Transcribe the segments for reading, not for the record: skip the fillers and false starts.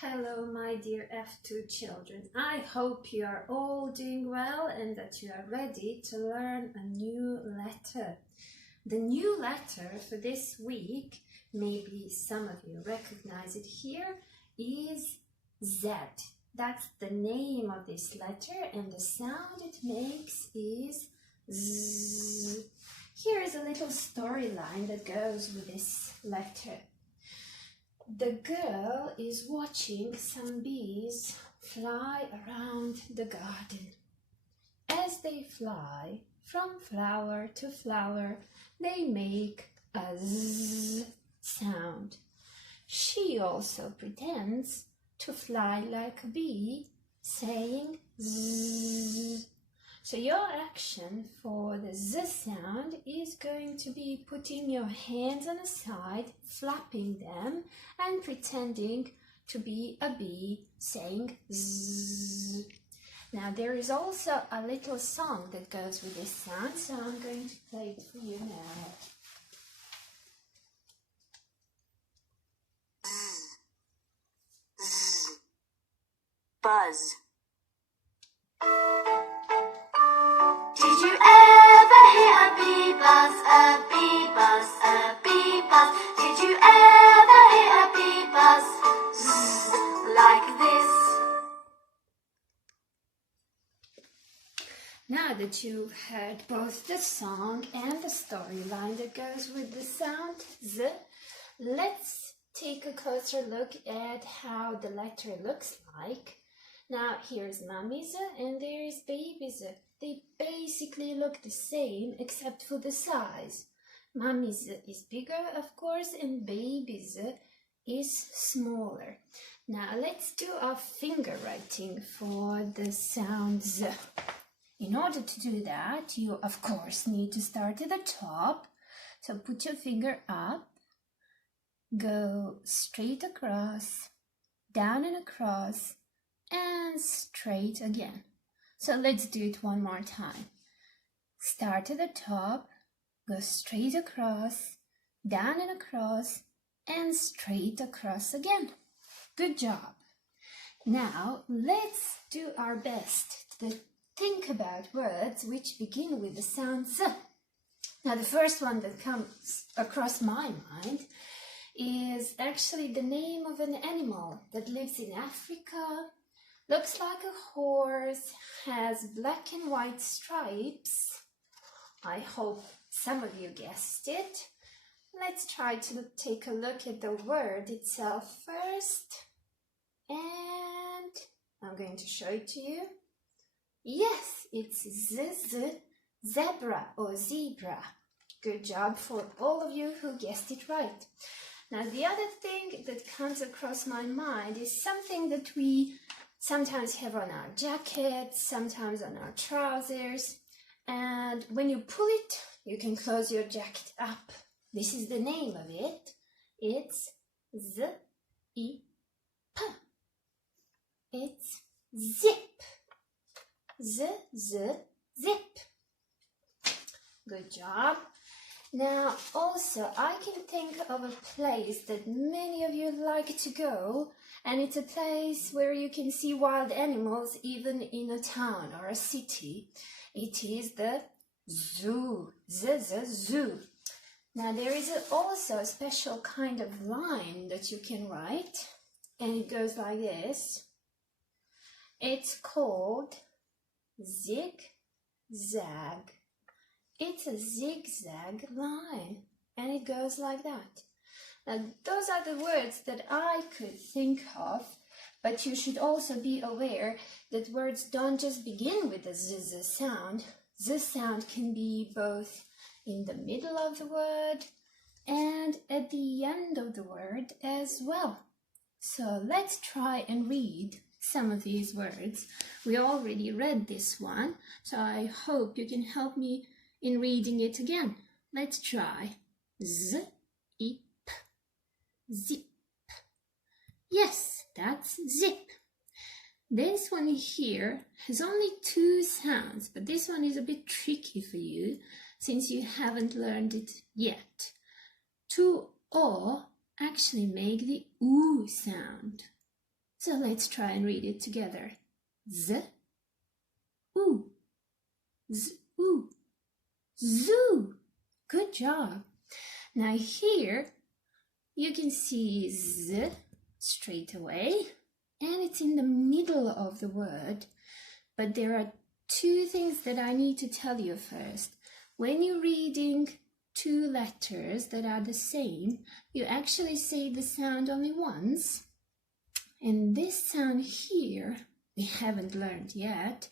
Hello, my dear F2 children. I hope you are all doing well and that you are ready to learn a new letter. The new letter for this week, maybe some of you recognize it here, is Z. That's the name of this letter, and the sound it makes is Z. Here is a little storyline that goes with this letter. The girl is watching some bees fly around the garden. As they fly from flower to flower, they make a Z sound. She also pretends to fly like a bee, saying Z. So your action for the Z sound is going to be putting your hands on the side, flapping them, and pretending to be a bee, saying Z. Now there is also a little song that goes with this sound, so I'm going to play it for you now. Buzz. Did you ever hear a bee buzz, a bee buzz, a bee buzz? Did you ever hear a bee buzz? Zzz, like this. Now that you've heard both the song and the storyline that goes with the sound Z, let's take a closer look at how the letter looks like. Now here's Mommy Z and there's Baby Z. They basically look the same except for the size. Mommy Z is bigger, of course, and Baby Z is smaller. Now let's do our finger writing for the sound Z. In order to do that, you of course need to start at the top. So put your finger up, go straight across, down and across, and straight again. So let's do it one more time. Start at the top, go straight across, down and across, and straight across again. Good job. Now let's do our best to think about words which begin with the sound Z. Now the first one that comes across my mind is actually the name of an animal that lives in Africa. Looks like a horse, has black and white stripes. I hope some of you guessed it. Let's try to take a look at the word itself first. And I'm going to show it to you. Yes, it's zebra or zebra. Good job for all of you who guessed it right. Now the other thing that comes across my mind is something that we sometimes have on our jackets, sometimes on our trousers, and when you pull it, you can close your jacket up. This is the name of it. It's zip. It's zip. Zip. Good job. Now also I can think of a place that many of you like to go, and it's a place where you can see wild animals even in a town or a city. It is the zoo. Zoo. Now there is also a special kind of line that you can write, and it goes like this. It's called zigzag. It's a zigzag line, and it goes like that. Now, those are the words that I could think of, but you should also be aware that words don't just begin with the z sound. Z sound can be both in the middle of the word and at the end of the word as well. So let's try and read some of these words. We already read this one, so I hope you can help me in reading it again. Let's try. Zip. Zip. Yes, that's zip. This one here has only two sounds, but this one is a bit tricky for you since you haven't learned it yet. To O actually make the oo sound. So let's try and read it together. Z, oo, z, oo, zoo. Good job. Now here you can see Z straight away, and it's in the middle of the word. But there are two things that I need to tell you first. When you're reading two letters that are the same, you actually say the sound only once. And this sound here, we haven't learned yet.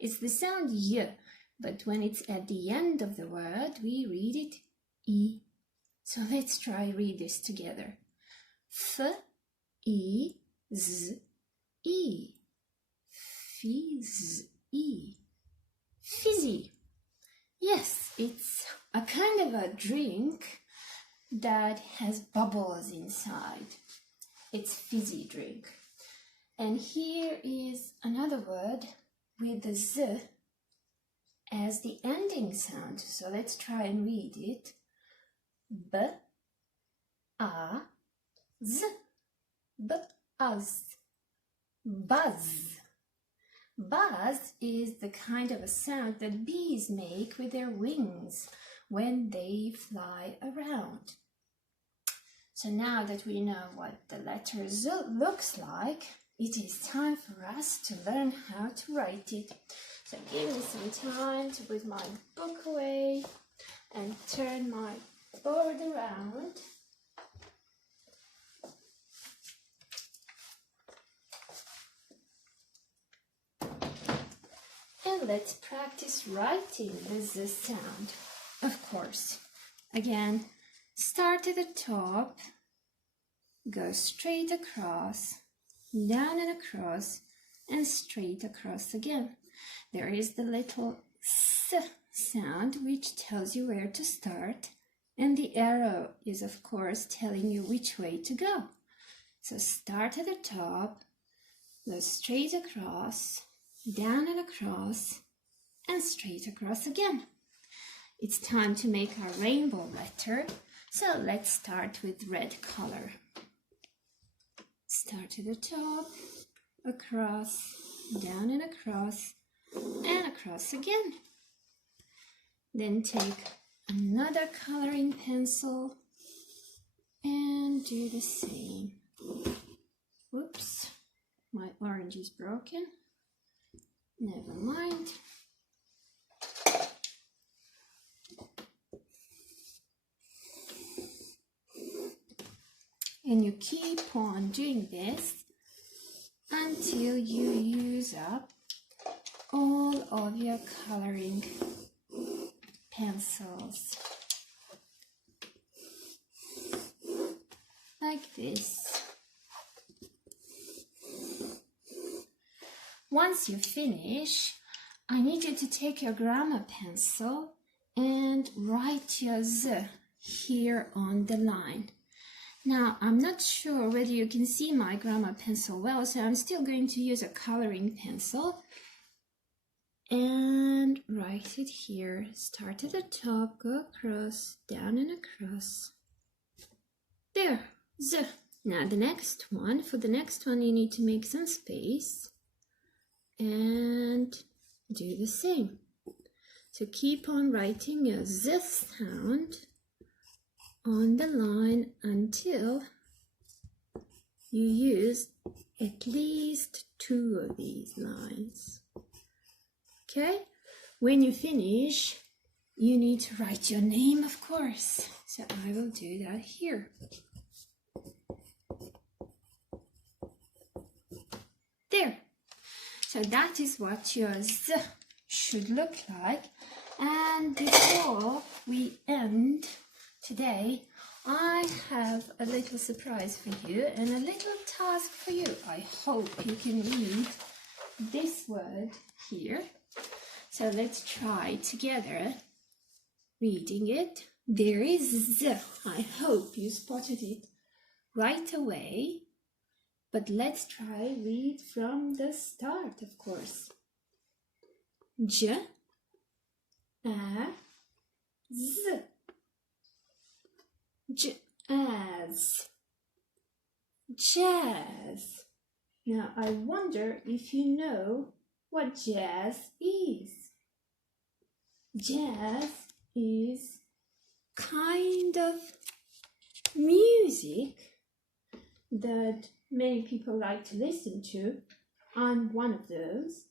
It's the sound Y, but when it's at the end of the word, we read it I. So let's try read this together. F, I, Z, I. Fizzy. Fizzy. Yes, it's a kind of a drink that has bubbles inside. It's fizzy drink. And here is another word with the Z as the ending sound. So let's try and read it. B, A, Z. Buzz. Buzz. Buzz is the kind of a sound that bees make with their wings when they fly around. So now that we know what the letter Z looks like, it is time for us to learn how to write it. So give me some time to put my book away and turn my board around. And let's practice writing the Z sound. Of course, again, start at the top, go straight across, down and across, and straight across again. There is the little S sound, which tells you where to start, and the arrow is, of course, telling you which way to go. So start at the top, go straight across, down and across, and straight across again. It's time to make our rainbow letter, so let's start with red color. Start at the top, across, down and across again. Then take another coloring pencil and do the same. Whoops, my orange is broken. Never mind. And you keep on doing this until you use up all of your coloring pencils. Like this. Once you finish, I need you to take your grammar pencil and write your Z here on the line. Now, I'm not sure whether you can see my grammar pencil well, so I'm still going to use a coloring pencil and write it here. Start at the top, go across, down and across. There, Z. Now the next one, for the next one you need to make some space and do the same. So keep on writing your Z sound on the line until you use at least 2 of these lines. Okay? When you finish, you need to write your name, of course. So I will do that here. There. So that is what your Z should look like. And before we end today, I have a little surprise for you and a little task for you. I hope you can read this word here. So let's try together reading it. There is Z. I hope you spotted it right away. But let's try read from the start, of course. J, A, Z. Jazz, jazz. Now, I wonder if you know what jazz is. Jazz is kind of music that many people like to listen to. I'm one of those.